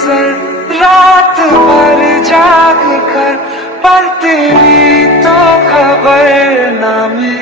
नजर रात भर जाग कर, पर तेरी तो खबर ना मिली।